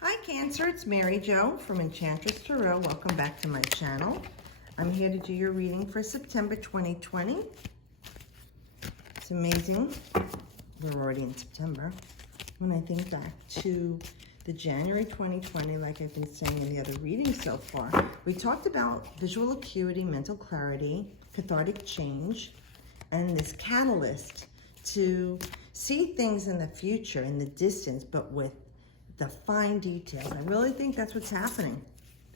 Hi Cancer, it's Mary Jo from Enchantress. Welcome back to my channel. I'm here to do your reading for September 2020. It's amazing. We're already in September. When I think back to the January 2020, like I've been saying in the other readings so far, we talked about visual acuity, mental clarity, cathartic change, and this catalyst to see things in the future, in the distance, but with the fine details. I really think that's what's happening.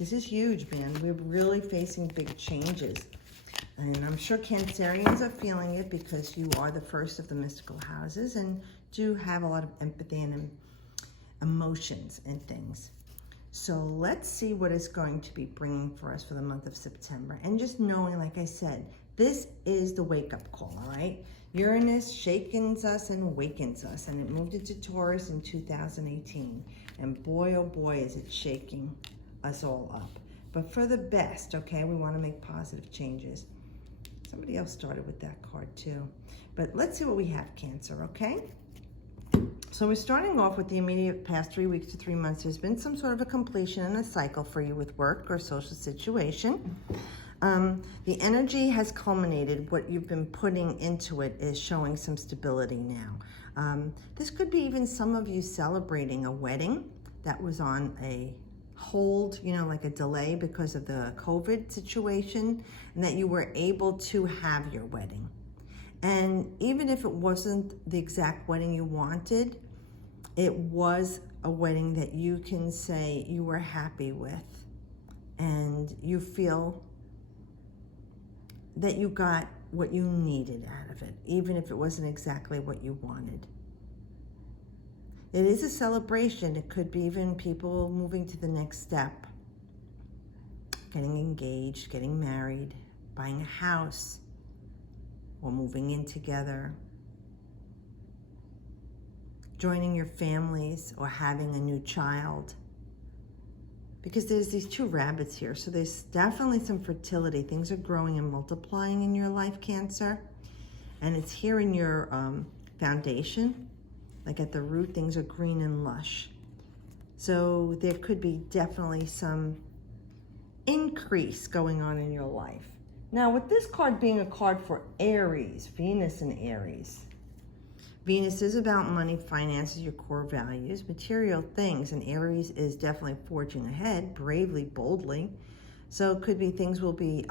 This is huge, man. We're really facing big changes. And I'm sure Cancerians are feeling it because you are the first of the mystical houses and do have a lot of empathy and emotions and things. So let's see what it's going to be bringing for us for the month of September. And just knowing, like I said, this is the wake-up call, all right? Uranus shakens us and awakens us, and it moved into Taurus in 2018. And boy, oh boy, is it shaking us all up. But for the best, okay? We want to make positive changes. Somebody else started with that card too. But let's see what we have, Cancer, okay? So we're starting off with the immediate past 3 weeks to 3 months. There's been some sort of a completion and a cycle for you with work or social situation. The energy has culminated. What you've been putting into it is showing some stability now. This could be even some of you celebrating a wedding that was on a hold, you know, like a delay because of the COVID situation, and that you were able to have your wedding. And even if it wasn't the exact wedding you wanted, it was a wedding that you can say you were happy with, and you feel that you got what you needed out of it, even if it wasn't exactly what you wanted. It is a celebration. It could be even people moving to the next step, getting engaged, getting married, buying a house, or moving in together, joining your families, or having a new child. Because there's these two rabbits here, so there's definitely some fertility. Things are growing and multiplying in your life, Cancer. And it's here in your foundation. Like at the root, things are green and lush. So there could be definitely some increase going on in your life. Now, with this card being a card for Aries, Venus and Aries. Venus is about money, finances, your core values, material things, and Aries is definitely forging ahead, bravely, boldly. So it could be things will be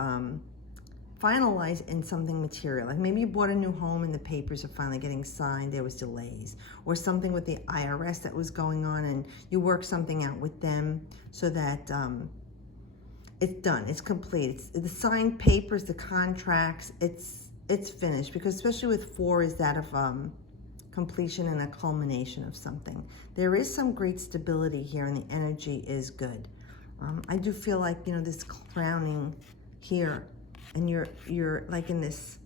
finalized in something material. Like maybe you bought a new home and the papers are finally getting signed, there was delays. Or something with the IRS that was going on and you worked something out with them so that it's done, it's complete. It's the signed papers, the contracts, it's finished. Because especially with 4 is that of completion and a culmination of something. There is some great stability here and the energy is good. I do feel like, you know, this crowning here, and you're like in this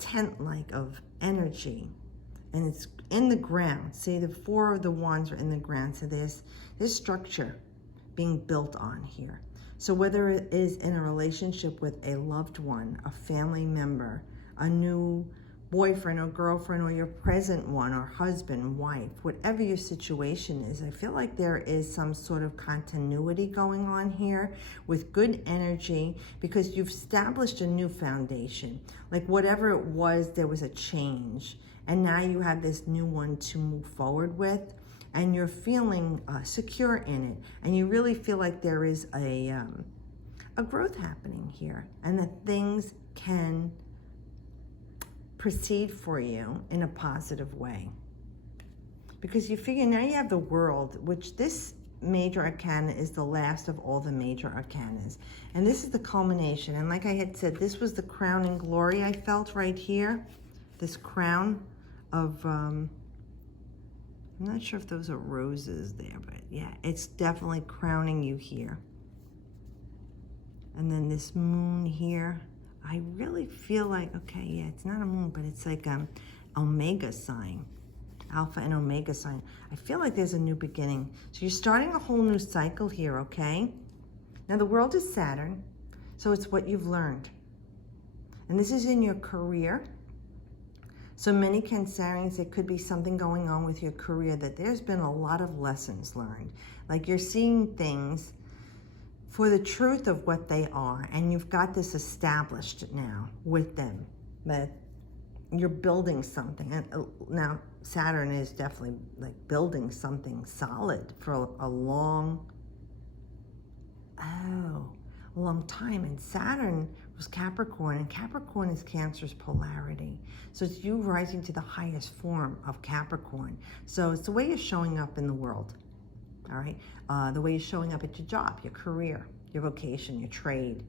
tent-like of energy, and it's in the ground. See, the 4 of the wands are in the ground, so there's structure being built on here. So whether it is in a relationship with a loved one, a family member, a new boyfriend or girlfriend, or your present one, or husband, wife, whatever your situation is, I feel like there is some sort of continuity going on here with good energy because you've established a new foundation. Like whatever it was, there was a change. And now you have this new one to move forward with, and you're feeling secure in it. And you really feel like there is a growth happening here, and that things can proceed for you in a positive way. Because you figure now you have the World, which this major arcana is the last of all the major arcanas. And this is the culmination. And like I had said, this was the crowning glory I felt right here. This crown of, I'm not sure if those are roses there, but yeah, it's definitely crowning you here. And then this moon here, I really feel like, okay, yeah, it's not a moon, but it's like Omega sign, Alpha and Omega sign. I feel like there's a new beginning. So you're starting a whole new cycle here, okay? Now the World is Saturn, so it's what you've learned. And this is in your career. So many Cancerians, it could be something going on with your career that there's been a lot of lessons learned. Like you're seeing things for the truth of what they are, and you've got this established now with them, that you're building something. And now Saturn is definitely like building something solid for a long time. And Saturn was Capricorn, and Capricorn is Cancer's polarity. So it's you rising to the highest form of Capricorn. So it's the way you're showing up in the world, all right? The way you're showing up at your job, your career, your vocation, your trade,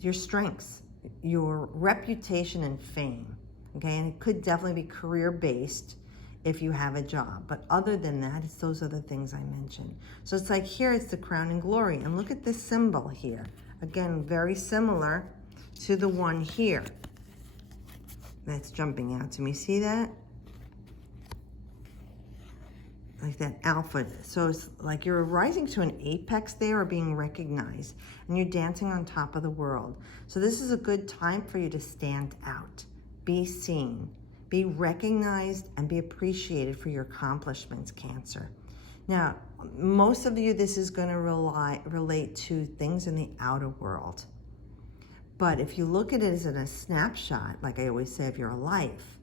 your strengths, your reputation and fame, okay? And it could definitely be career-based if you have a job. But other than that, it's those other things I mentioned. So it's like here, it's the crown and glory. And look at this symbol here. Again, very similar to the one here that's jumping out to me. See that? Like that alpha. So it's like you're rising to an apex there, or being recognized, and you're dancing on top of the world. So this is a good time for you to stand out, be seen, be recognized, and be appreciated for your accomplishments, Cancer. Now, most of you, this is going to relate to things in the outer world. But if you look at it as in a snapshot, like I always say, of your life,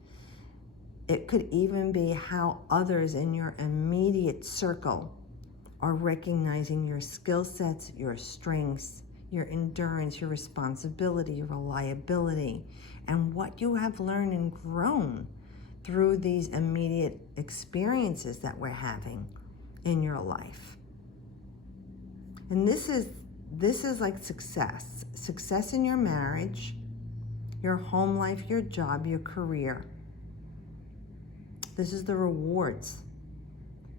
it could even be how others in your immediate circle are recognizing your skill sets, your strengths, your endurance, your responsibility, your reliability, and what you have learned and grown through these immediate experiences that we're having in your life. And this is like success in your marriage, your home life, your job, your career. This is the rewards.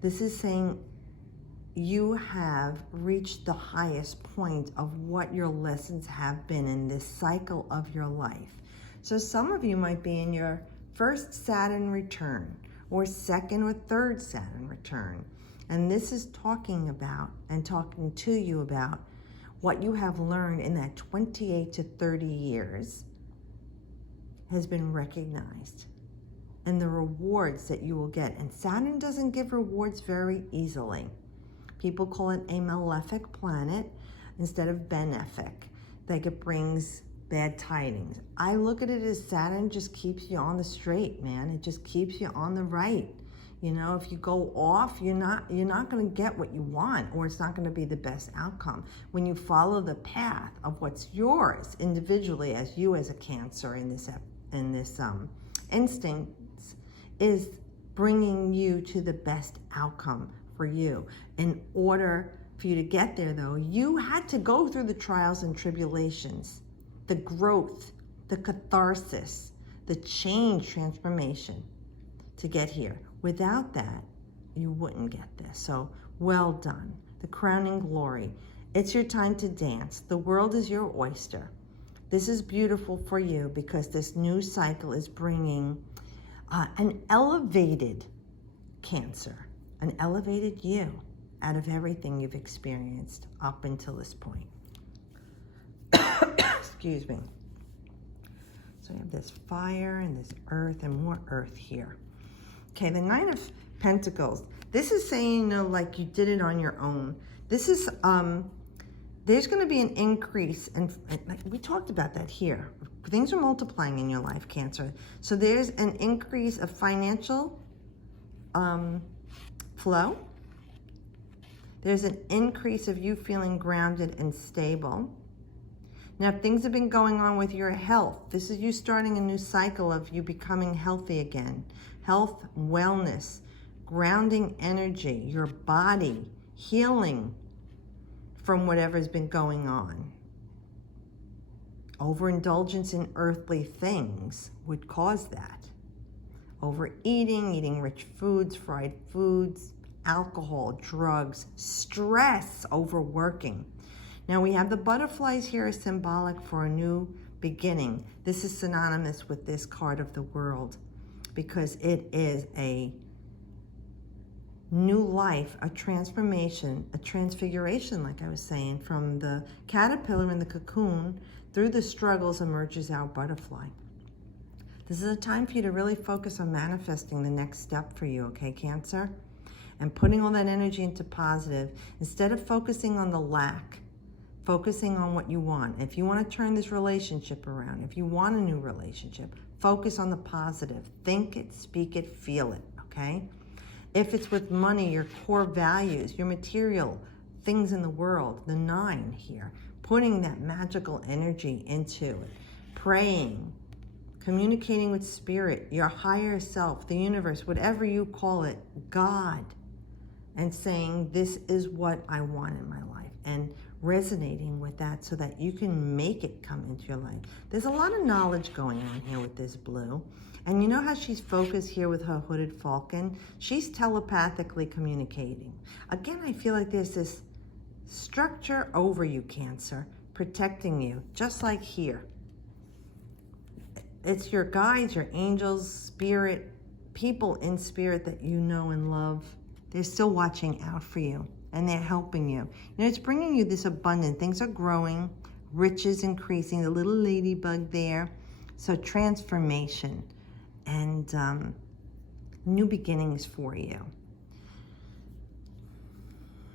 This is saying you have reached the highest point of what your lessons have been in this cycle of your life. So some of you might be in your first Saturn return, or second or third Saturn return. And this is talking about and talking to you about what you have learned in that 28 to 30 years has been recognized, and the rewards that you will get. And Saturn doesn't give rewards very easily. People call it a malefic planet instead of benefic. Like it brings bad tidings. I look at it as Saturn just keeps you on the straight, man. It just keeps you on the right. You know, if you go off, you're not going to get what you want, or it's not going to be the best outcome. When you follow the path of what's yours individually, as you as a Cancer in this instinct, is bringing you to the best outcome for you. In order for you to get there, though, you had to go through the trials and tribulations, the growth, the catharsis, the change, transformation to get here. Without that, you wouldn't get this. So well done. The crowning glory. It's your time to dance. The world is your oyster. This is beautiful for you because this new cycle is bringing an elevated Cancer, an elevated you out of everything you've experienced up until this point. Excuse me. So I have this fire and this earth and more earth here. Okay, the Nine of Pentacles. This is saying, you know, like you did it on your own. This is, there's going to be an increase, and like we talked about that here. Things are multiplying in your life, Cancer. So there's an increase of financial flow. There's an increase of you feeling grounded and stable. Now, if things have been going on with your health, this is you starting a new cycle of you becoming healthy again. Health, wellness, grounding energy, your body, healing from whatever's been going on. Overindulgence in earthly things would cause that. Overeating, eating rich foods, fried foods, alcohol, drugs, stress, overworking. Now we have the butterflies here as symbolic for a new beginning. This is synonymous with this card of the world because it is a new life, a transformation, a transfiguration, like I was saying, from the caterpillar in the cocoon through the struggles emerges our butterfly. This is a time for you to really focus on manifesting the next step for you, okay, Cancer? And putting all that energy into positive. Instead of focusing on the lack, focusing on what you want. If you want to turn this relationship around, if you want a new relationship, focus on the positive. Think it, speak it, feel it, okay? If it's with money, your core values, your material things in the world, the 9 here, putting that magical energy into it, praying, communicating with spirit, your higher self, the universe, whatever you call it, God, and saying, this is what I want in my life, and resonating with that so that you can make it come into your life. There's a lot of knowledge going on here with this blue. And you know how she's focused here with her hooded falcon? She's telepathically communicating. Again, I feel like there's this structure over you, Cancer, protecting you, just like here. It's your guides, your angels, spirit, people in spirit that you know and love. They're still watching out for you, and they're helping you. You know, it's bringing you this abundance. Things are growing, riches increasing, the little ladybug there. So transformation and new beginnings for you.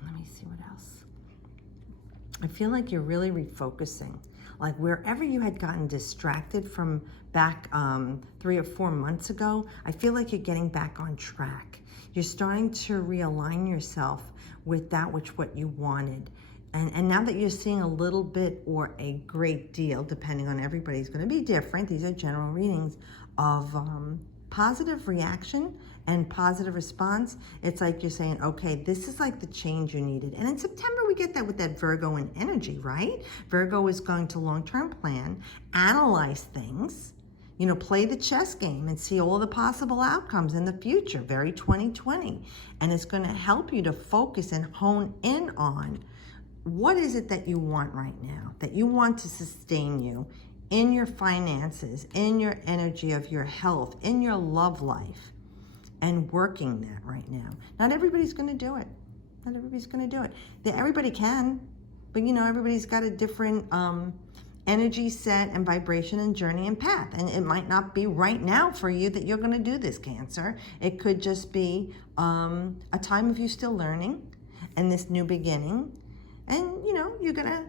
Let me see what else. I feel like you're really refocusing. Like wherever you had gotten distracted from back 3 or 4 months ago, I feel like you're getting back on track. You're starting to realign yourself with that what you wanted. And now that you're seeing a little bit or a great deal, depending on everybody's going to be different, these are general readings, of positive reaction and positive response, it's like you're saying, okay, this is like the change you needed. And in September, we get that with that Virgo in energy, right? Virgo is going to long-term plan, analyze things, you know, play the chess game and see all the possible outcomes in the future, very 2020. And it's going to help you to focus and hone in on what is it that you want right now, that you want to sustain you in your finances, in your energy of your health, in your love life, and working that right now. Not everybody's going to do it. Not everybody's going to do it. Everybody can, but you know, everybody's got a different energy set and vibration and journey and path. And it might not be right now for you that you're going to do this, Cancer. It could just be a time of you still learning and this new beginning. And, you know, you're going to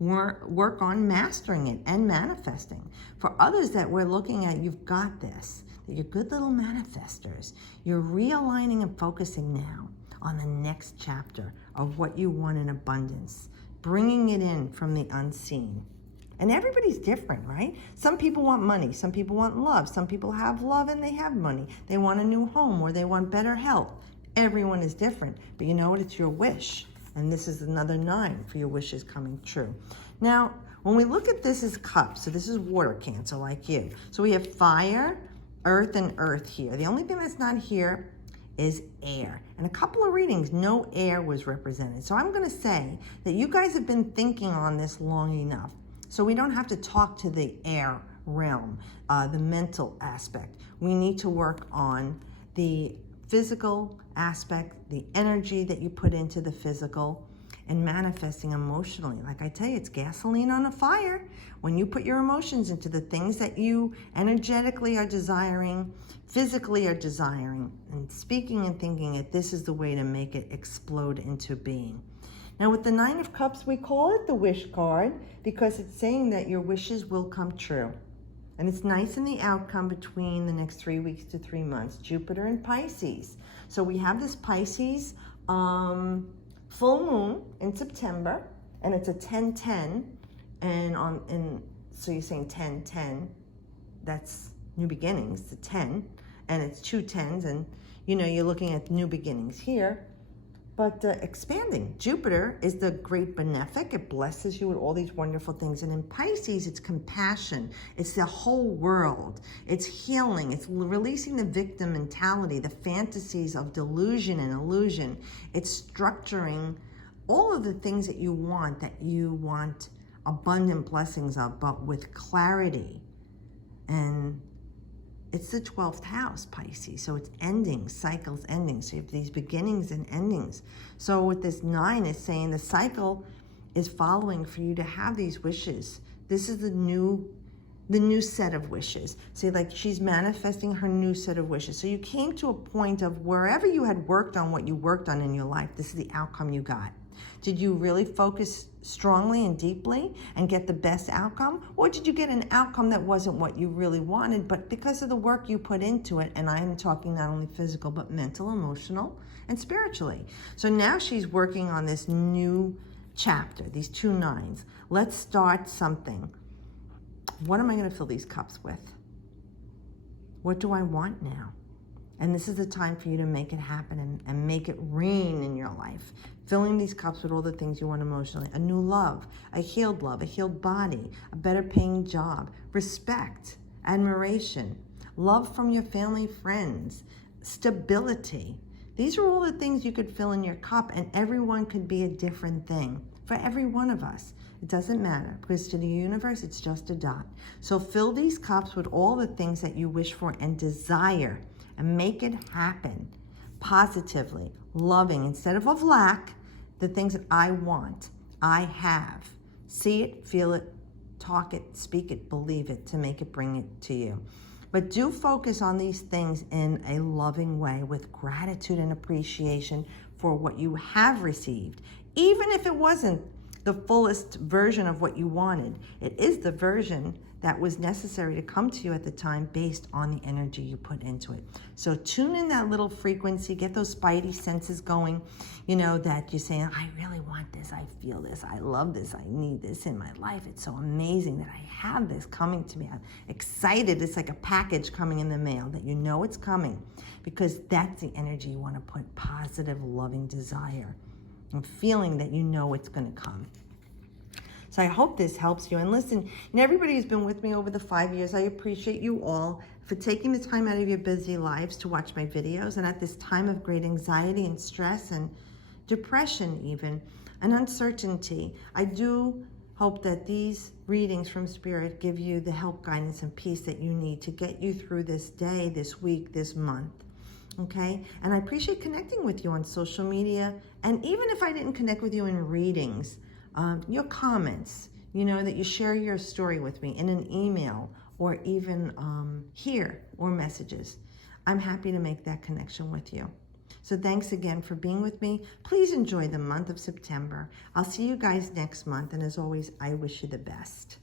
work on mastering it and manifesting. For others that we're looking at, you've got this. You're good little manifestors. You're realigning and focusing now on the next chapter of what you want in abundance, bringing it in from the unseen. And everybody's different, right? Some people want money. Some people want love. Some people have love and they have money. They want a new home or they want better health. Everyone is different. But you know what? It's your wish. And this is another 9 for your wishes coming true. Now, when we look at this as cups, so this is water, Cancer, like you. So we have fire, earth, and earth here. The only thing that's not here is air. And a couple of readings, no air was represented. So I'm going to say that you guys have been thinking on this long enough. So we don't have to talk to the air realm, the mental aspect. We need to work on the physical aspect, the energy that you put into the physical, and manifesting emotionally. Like I tell you, it's gasoline on a fire. When you put your emotions into the things that you energetically are desiring, physically are desiring, and speaking and thinking it, this is the way to make it explode into being. Now with the 9 of Cups, we call it the wish card because it's saying that your wishes will come true. And it's nice in the outcome between the next 3 weeks to 3 months, Jupiter and Pisces. So we have this Pisces full moon in September, and it's a 10-10, and so you're saying 10-10, that's new beginnings, the 10, and it's 2 10s, and you know, you're looking at new beginnings here. But expanding. Jupiter is the great benefic. It blesses you with all these wonderful things. And in Pisces, it's compassion. It's the whole world. It's healing. It's releasing the victim mentality, the fantasies of delusion and illusion. It's structuring all of the things that you want abundant blessings of, but with clarity. And it's the 12th house, Pisces. So it's endings, cycles, endings. So you have these beginnings and endings. So with this 9, it's saying the cycle is following for you to have these wishes. This is the new the new set of wishes. Say like she's manifesting her new set of wishes. So you came to a point of wherever you had worked on what you worked on in your life, this is the outcome you got. Did you really focus strongly and deeply and get the best outcome? Or did you get an outcome that wasn't what you really wanted, but because of the work you put into it, and I'm talking not only physical, but mental, emotional, and spiritually. So now she's working on this new chapter, these 2 9s. Let's start something. What am I going to fill these cups with? What do I want now? And this is the time for you to make it happen and make it rain in your life. Filling these cups with all the things you want emotionally. A new love, a healed body, a better paying job, respect, admiration, love from your family, friends, stability. These are all the things you could fill in your cup, and everyone could be a different thing for every one of us. It doesn't matter, because to the universe, it's just a dot. So fill these cups with all the things that you wish for and desire, and make it happen positively, loving, instead of lack, the things that I want, I have. See it, feel it, talk it, speak it, believe it, to make it, bring it to you. But do focus on these things in a loving way with gratitude and appreciation for what you have received. Even if it wasn't the fullest version of what you wanted, it is the version that was necessary to come to you at the time based on the energy you put into it. So tune in that little frequency, get those spidey senses going, you know, that you're saying, I really want this, I feel this, I love this, I need this in my life. It's so amazing that I have this coming to me. I'm excited. It's like a package coming in the mail that you know it's coming, because that's the energy you want to put positive, loving desire and feeling that you know it's going to come. So I hope this helps you. And listen, and everybody who's been with me over the 5 years, I appreciate you all for taking the time out of your busy lives to watch my videos. And at this time of great anxiety and stress and depression even, and uncertainty, I do hope that these readings from Spirit give you the help, guidance, and peace that you need to get you through this day, this week, this month. Okay? And I appreciate connecting with you on social media. And even if I didn't connect with you in readings, your comments, you know, that you share your story with me in an email or even here or messages. I'm happy to make that connection with you. So thanks again for being with me. Please enjoy the month of September. I'll see you guys next month. And as always, I wish you the best.